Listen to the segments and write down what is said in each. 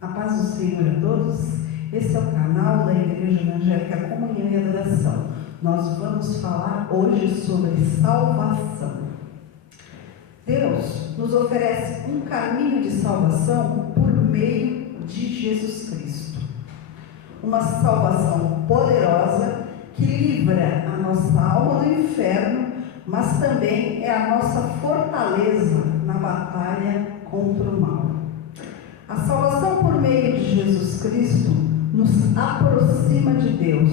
A paz do Senhor a todos. Esse é o canal da Igreja Evangélica Comunhão e Adoração. Nós vamos falar hoje sobre salvação. Deus nos oferece um caminho de salvação por meio de Jesus Cristo. Uma salvação poderosa que livra a nossa alma do inferno, mas também é a nossa fortaleza na batalha contra o mal. A salvação por meio de Jesus Cristo nos aproxima de Deus,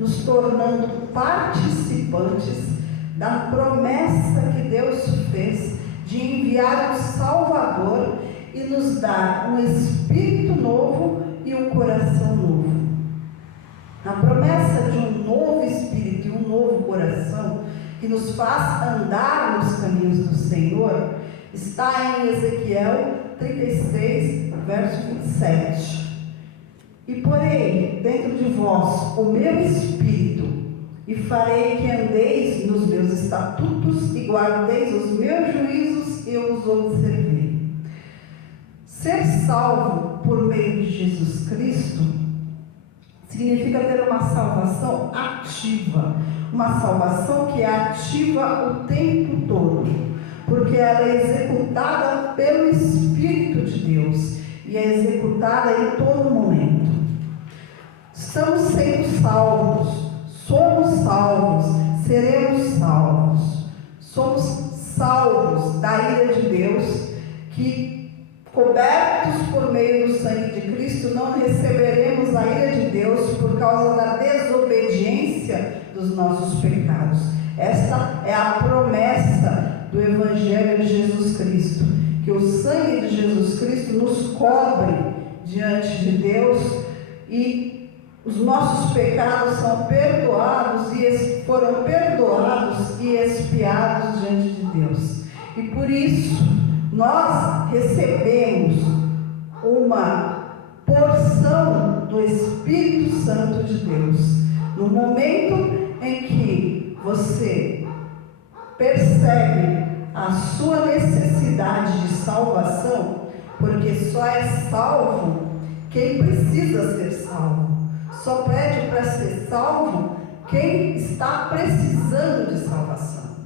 nos tornando participantes da promessa que Deus fez de enviar o Salvador e nos dar um espírito novo e um coração novo. A promessa de um novo espírito e um novo coração que nos faz andar nos caminhos do Senhor está em Ezequiel 36, verso 27. E porei dentro de vós o meu espírito, e farei que andeis nos meus estatutos e guardeis os meus juízos e os observei. Ser salvo por meio de Jesus Cristo significa ter uma salvação ativa, uma salvação que é ativa o tempo todo, porque ela é executada pelo Espírito de Deus e é executada em todo momento. Estamos sendo salvos, somos salvos, seremos salvos. Somos salvos da ira de Deus, que, cobertos por meio do sangue de Cristo, não receberemos a ira de Deus por causa da desobediência dos nossos pecados. Esta é a promessa do Evangelho de Jesus Cristo, que o sangue de Jesus Cristo nos cobre diante de Deus e os nossos pecados são perdoados e foram perdoados e expiados diante de Deus. E por isso nós recebemos uma porção do Espírito Santo de Deus. No momento em que você percebe a sua necessidade de salvação, porque só é salvo quem precisa ser salvo. Só pede para ser salvo quem está precisando de salvação.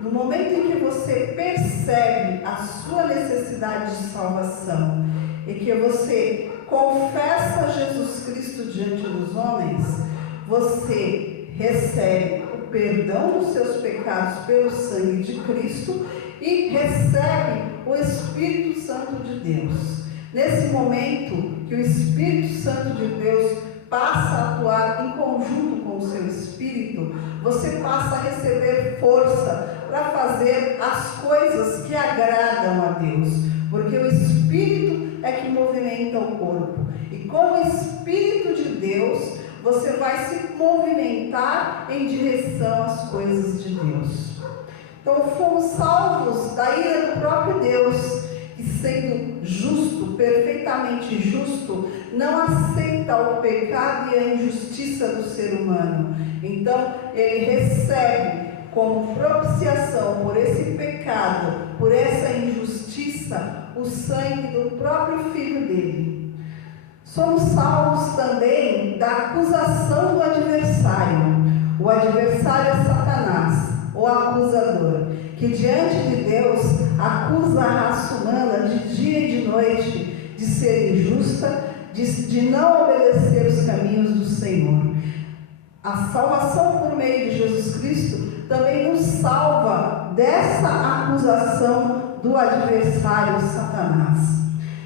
No momento em que você percebe a sua necessidade de salvação e que você confessa Jesus Cristo diante dos homens, você recebe o perdão dos seus pecados pelo sangue de Cristo e recebe o Espírito Santo de Deus. Nesse momento que o Espírito Santo de Deus passa a atuar em conjunto com o seu Espírito, você passa a receber força para fazer as coisas que agradam a Deus, porque o Espírito é que movimenta o corpo, e com o Espírito de Deus você vai se movimentar em direção às coisas de Deus. Então fomos salvos da ira do próprio Deus, que sendo justo, perfeitamente justo, não aceita o pecado e a injustiça do ser humano. Então ele recebe como propiciação por esse pecado, por essa injustiça, o sangue do próprio Filho dele. Somos salvos também da acusação do adversário. O adversário é Satanás, o acusador, que diante de Deus acusa a raça humana de dia e de noite de ser injusta, de não obedecer os caminhos do Senhor. A salvação por meio de Jesus Cristo também nos salva dessa acusação do adversário Satanás.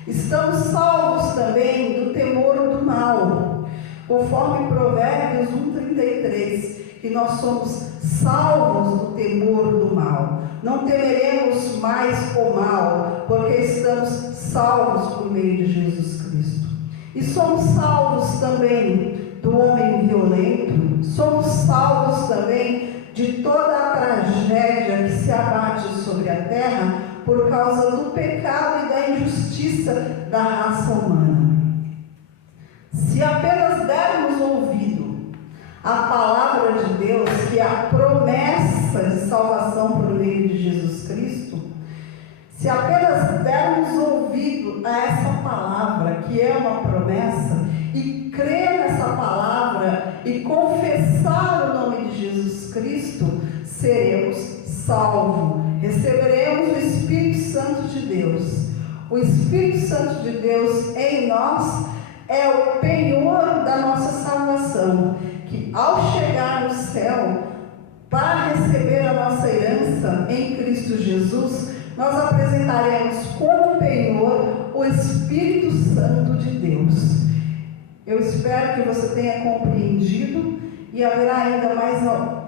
Estamos salvos também do temor do mal, conforme Provérbios 1,33, que nós somos salvos do temor do mal. Não temeremos mais o mal, porque estamos salvos por meio de Jesus Cristo. E somos salvos também do homem violento, somos salvos também de toda a tragédia que se abate sobre a terra, por causa do pecado e da injustiça da raça humana. Se apenas dermos ouvido à palavra de Deus, que é a promessa de salvação por meio de Jesus Cristo, se apenas dermos ouvido a essa palavra, que é uma promessa, e crer nessa palavra e confessar o nome de Jesus Cristo, seremos salvos, receberemos o Espírito Santo de Deus. O Espírito Santo de Deus em nós é o penhor da nossa salvação, que ao chegar no céu, para receber a nossa herança em Cristo Jesus, nós apresentaremos como penhor o Espírito Santo de Deus. Eu espero que você tenha compreendido, e haverá ainda mais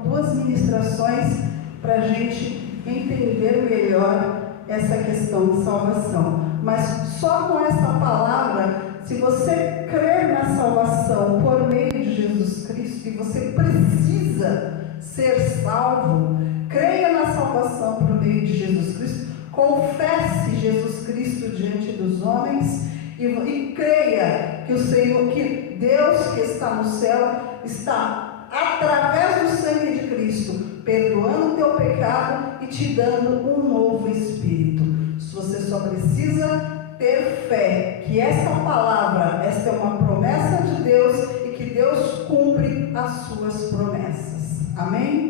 2 ministrações para a gente entender melhor essa questão de salvação. Mas só com essa palavra, se você crer na salvação por meio de Jesus Cristo, e você precisa ser salvo, creia na salvação por meio de Jesus Cristo, confesse Jesus Cristo diante dos homens e creia que o Senhor, que Deus que está no céu, está através do sangue de Cristo, perdoando o teu pecado e te dando um novo espírito. Você só precisa ter fé que esta palavra, esta é uma promessa de Deus e que Deus cumpre as suas promessas. Amém?